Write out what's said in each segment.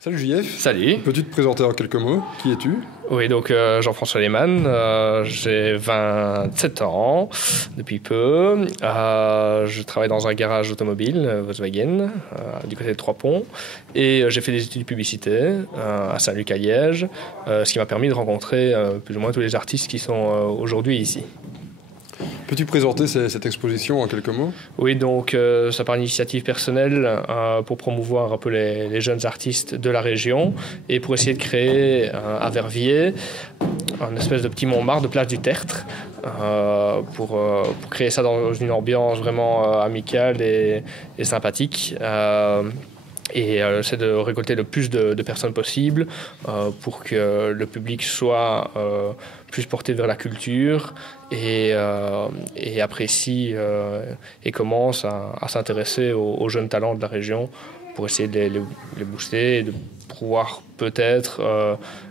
Salut JF. Salut. Peux-tu te présenter en quelques mots? Qui es-tu? Oui, donc Jean-François Lehmann, j'ai 27 ans depuis peu. Je travaille dans un garage automobile, Volkswagen, du côté de Trois-Ponts. Et j'ai fait des études de publicité à Saint-Luc à Liège, ce qui m'a permis de rencontrer plus ou moins tous les artistes qui sont aujourd'hui ici. Peux-tu présenter cette exposition en quelques mots? Oui, donc ça part d'initiative personnelle pour promouvoir un peu les jeunes artistes de la région et pour essayer de créer à Verviers un espèce de petit Montmartre, de place du Tertre, pour créer ça dans une ambiance vraiment amicale et sympathique. Et c'est de récolter le plus de personnes possible pour que le public soit plus porté vers la culture et apprécie et commence à s'intéresser aux jeunes talents de la région pour essayer de les booster et de pouvoir peut-être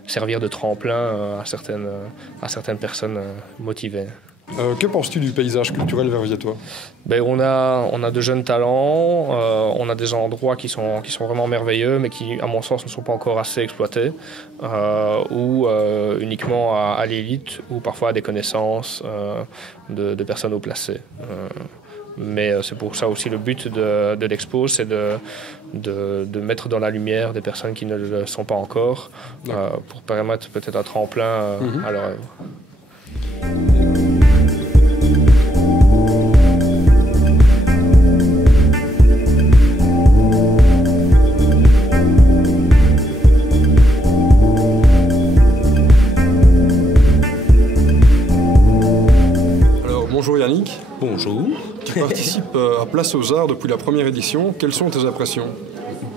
servir de tremplin à certaines personnes motivées. Que penses-tu du paysage culturel verviétois? On a de jeunes talents, on a des endroits qui sont vraiment merveilleux, mais qui, à mon sens, ne sont pas encore assez exploités, ou uniquement à l'élite, ou parfois à des connaissances de personnes haut placées. Mais c'est pour ça aussi le but de l'expo, c'est de mettre dans la lumière des personnes qui ne le sont pas encore, pour permettre peut-être un tremplin à leur œuvre. Bonjour Yannick. Bonjour. Tu participes à Place aux Arts depuis la première édition. Quelles sont tes impressions?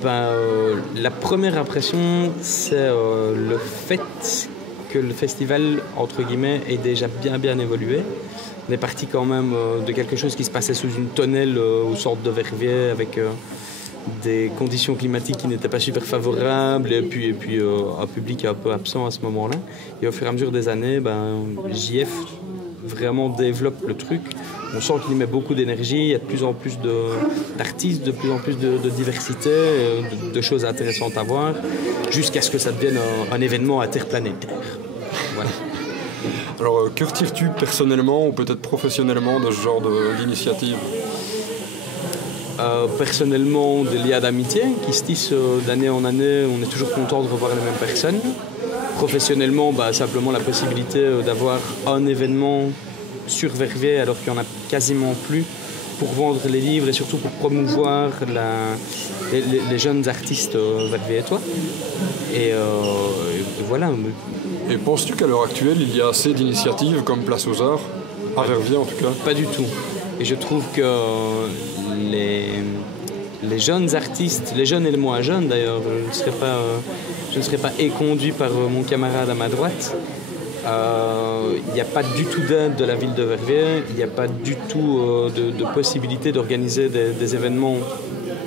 La première impression, c'est le fait que le festival, entre guillemets, est déjà bien évolué. On est parti quand même de quelque chose qui se passait sous une tonnelle aux sortes de Verviers avec des conditions climatiques qui n'étaient pas super favorables et puis un public un peu absent à ce moment-là. Et au fur et à mesure des années, JF vraiment développe le truc. On sent qu'il y met beaucoup d'énergie, il y a de plus en plus d'artistes, de plus en plus de diversité, de choses intéressantes à voir, jusqu'à ce que ça devienne un événement interplanétaire. Voilà. Alors, que retires-tu personnellement ou peut-être professionnellement de ce genre d'initiative? Personnellement, des liens d'amitié qui se tissent d'année en année. On est toujours content de revoir les mêmes personnes. Professionnellement, simplement la possibilité d'avoir un événement sur Verviers alors qu'il n'y en a quasiment plus pour vendre les livres et surtout pour promouvoir les jeunes artistes verviétois. Et voilà. Et penses-tu qu'à l'heure actuelle, il y a assez d'initiatives comme Place aux Arts, à Verviers en tout cas? Pas du tout. Et je trouve que les jeunes artistes, les jeunes et les moins jeunes d'ailleurs, je ne serais pas éconduit par mon camarade à ma droite. Il n'y a pas du tout d'aide de la ville de Verviers, il n'y a pas du tout de possibilité d'organiser des événements,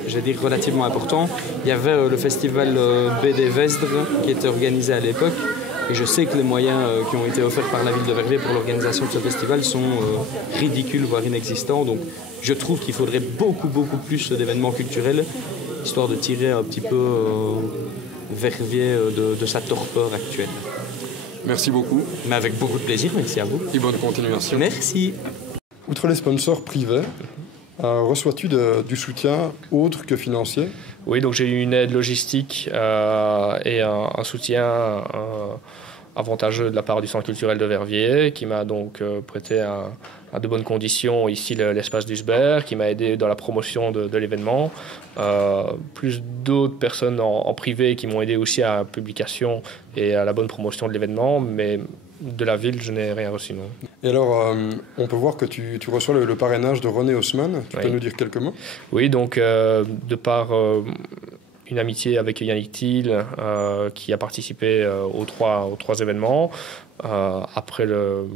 je vais dire, relativement importants. Il y avait le festival BD Vesdre qui était organisé à l'époque, et je sais que les moyens qui ont été offerts par la ville de Verviers pour l'organisation de ce festival sont ridicules, voire inexistants. Donc je trouve qu'il faudrait beaucoup plus d'événements culturels, histoire de tirer un petit peu Verviers de sa torpeur actuelle. Merci beaucoup. Mais avec beaucoup de plaisir, merci à vous. Et bonne continuation. Merci. Outre les sponsors privés, reçois-tu du soutien autre que financier? Oui, donc j'ai eu une aide logistique et un soutien avantageux de la part du Centre culturel de Verviers, qui m'a donc prêté à de bonnes conditions ici l'espace d'Usbert, qui m'a aidé dans la promotion de l'événement. Plus d'autres personnes en privé qui m'ont aidé aussi à la publication et à la bonne promotion de l'événement, mais de la ville, je n'ai rien reçu, non. Et alors, on peut voir que tu reçois le parrainage de René Haussmann. Tu peux nous dire quelques mots? Oui, donc de par une amitié avec Yannick Thiel, qui a participé aux trois événements. Après le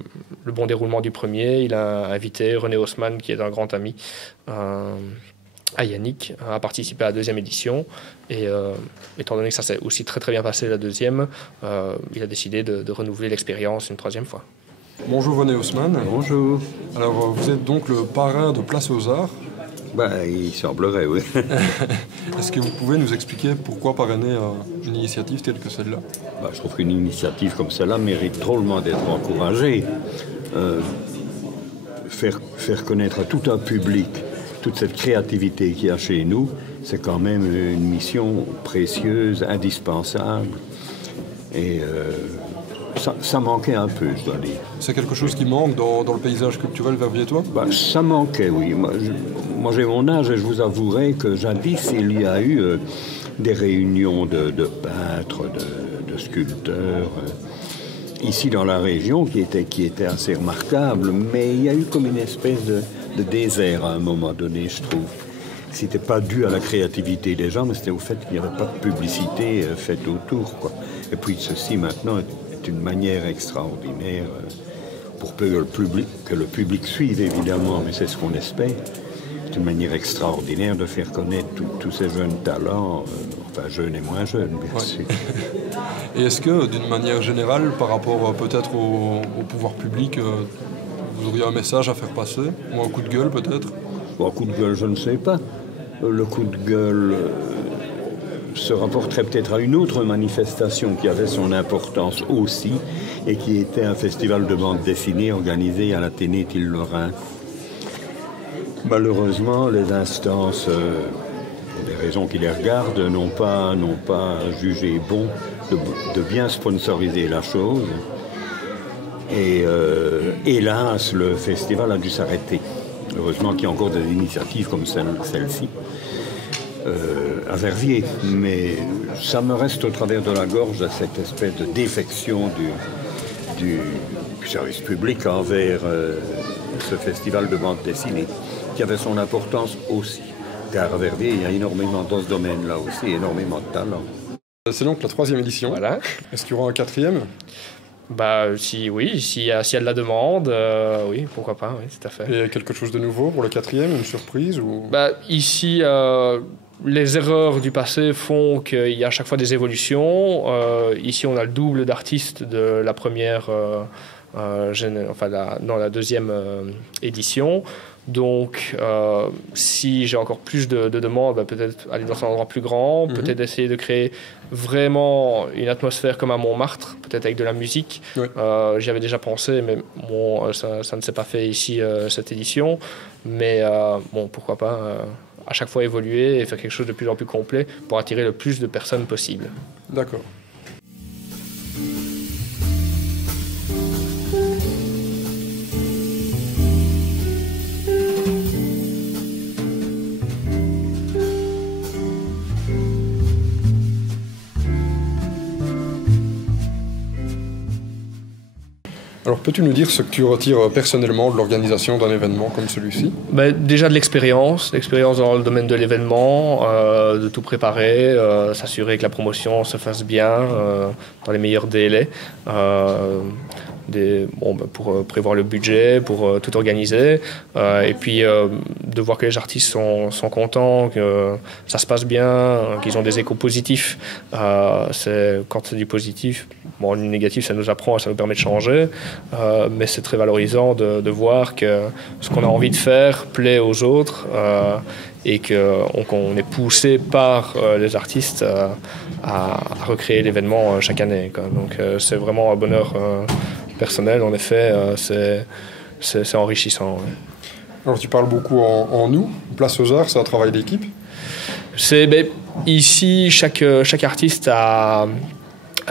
bon déroulement du premier, il a invité René Haussmann, qui est un grand ami, à Yannick, à participer à la deuxième édition. Et étant donné que ça s'est aussi très très bien passé la deuxième, il a décidé de renouveler l'expérience une troisième fois. Bonjour René Haussmann. Bonjour. Alors vous êtes donc le parrain de Place aux Arts. Il semblerait, oui. Est-ce que vous pouvez nous expliquer pourquoi parrainer une initiative telle que celle-là? Je trouve qu'une initiative comme celle-là mérite drôlement d'être encouragée. Faire connaître à tout un public toute cette créativité qu'il y a chez nous, c'est quand même une mission précieuse, indispensable. Et ça manquait un peu, je dois dire. C'est quelque chose qui manque dans le paysage culturel verviétois? Ça manquait, oui. Moi, j'ai mon âge et je vous avouerai que jadis, il y a eu des réunions de peintres, de sculpteurs, ici dans la région, qui étaient assez remarquables. Mais il y a eu comme une espèce de désert à un moment donné, je trouve. C'était pas dû à la créativité des gens, mais c'était au fait qu'il n'y avait pas de publicité faite autour, quoi. Et puis ceci, maintenant, est une manière extraordinaire, pour peu que le public suive, évidemment, mais c'est ce qu'on espère. C'est une manière extraordinaire de faire connaître tous ces jeunes talents, jeunes et moins jeunes, bien sûr. Et est-ce que, d'une manière générale, par rapport peut-être au pouvoir public, vous auriez un message à faire passer? Ou un coup de gueule, peut-être? Un coup de gueule, je ne sais pas. Le coup de gueule se rapporterait peut-être à une autre manifestation qui avait son importance aussi, et qui était un festival de bande dessinée organisé à l'Athénée Île-Lorrain. Malheureusement, les instances, pour des raisons qui les regardent, n'ont pas jugé bon de bien sponsoriser la chose. Et hélas, le festival a dû s'arrêter. Heureusement qu'il y a encore des initiatives comme celle-ci à Verviers. Mais ça me reste au travers de la gorge cette espèce de défection du service public envers ce festival de bande dessinée, qui avait son importance aussi. Car à Verviers, il y a énormément dans ce domaine-là aussi, énormément de talent. C'est donc la 3e édition. Voilà. Est-ce qu'il y aura un 4e? S'il y a de la demande, oui, pourquoi pas, oui, tout à fait. Et quelque chose de nouveau pour le 4e, une surprise ou... Ici, les erreurs du passé font qu'il y a à chaque fois des évolutions. Ici, on a le double d'artistes de la première, dans la deuxième édition. Donc, si j'ai encore plus de demandes, peut-être aller dans un endroit plus grand, peut-être essayer de créer vraiment une atmosphère comme à Montmartre, peut-être avec de la musique. Oui. J'y avais déjà pensé, mais ça ne s'est pas fait ici, cette édition. Mais pourquoi pas à chaque fois évoluer et faire quelque chose de plus en plus complet pour attirer le plus de personnes possible. D'accord. Alors, peux-tu nous dire ce que tu retires personnellement de l'organisation d'un événement comme celui-ci? Déjà de l'expérience dans le domaine de l'événement, de tout préparer, s'assurer que la promotion se fasse bien, dans les meilleurs délais, pour prévoir le budget, pour tout organiser, et puis de voir que les artistes sont contents, que ça se passe bien, qu'ils ont des échos positifs. Quand c'est du positif, du négatif, ça nous apprend, ça nous permet de changer, mais c'est très valorisant de voir que ce qu'on a envie de faire plaît aux autres, et qu'on est poussé par les artistes à recréer l'événement chaque année, quoi. Donc c'est vraiment un bonheur personnel, en effet, c'est enrichissant. Ouais. Alors tu parles beaucoup en nous. Place aux Arts, c'est un travail d'équipe? Ici, chaque artiste a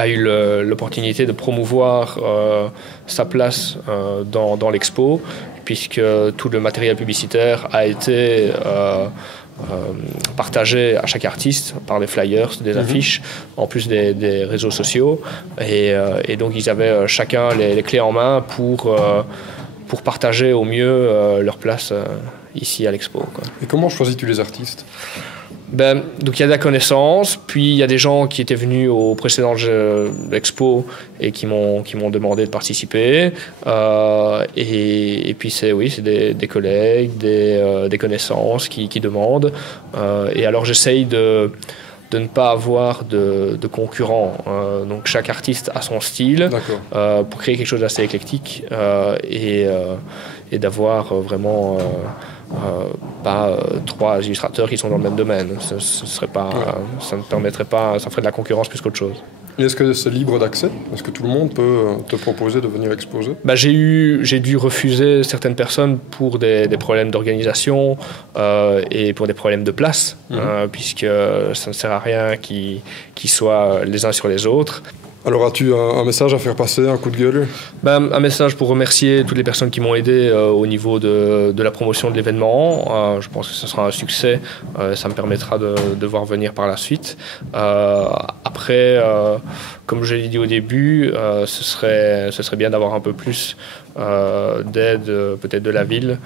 eu l'opportunité de promouvoir sa place dans l'expo, puisque tout le matériel publicitaire a été partagé à chaque artiste par des flyers, des affiches, en plus des réseaux sociaux. Et donc ils avaient chacun les clés en main pour partager au mieux leur place ici à l'expo, quoi. Et comment choisis-tu les artistes? Donc il y a de la connaissance, puis il y a des gens qui étaient venus au précédent expo et qui m'ont demandé de participer. Et puis c'est des collègues, des connaissances qui demandent. Et alors j'essaye de ne pas avoir de concurrents. Donc chaque artiste a son style pour créer quelque chose d'assez éclectique et d'avoir vraiment pas trois illustrateurs qui sont dans le même domaine. Ça ne permettrait pas, ça ferait de la concurrence plus qu'autre chose. Et est-ce que c'est libre d'accès? Est-ce que tout le monde peut te proposer de venir exposer? J'ai dû refuser certaines personnes pour des problèmes d'organisation et pour des problèmes de place, puisque ça ne sert à rien qu'ils soient les uns sur les autres. Alors as-tu un message à faire passer, un coup de gueule? Un message pour remercier toutes les personnes qui m'ont aidé au niveau de la promotion de l'événement. Je pense que ce sera un succès. Ça me permettra de voir venir par la suite. Après, comme je l'ai dit au début, ce serait bien d'avoir un peu plus d'aide peut-être de la ville,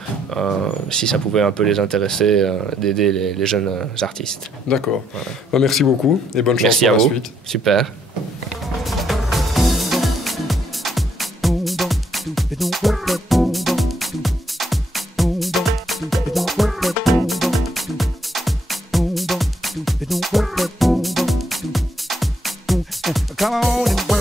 si ça pouvait un peu les intéresser, d'aider les jeunes artistes. D'accord. Voilà. Merci beaucoup et bonne chance pour la suite. Super. Come on and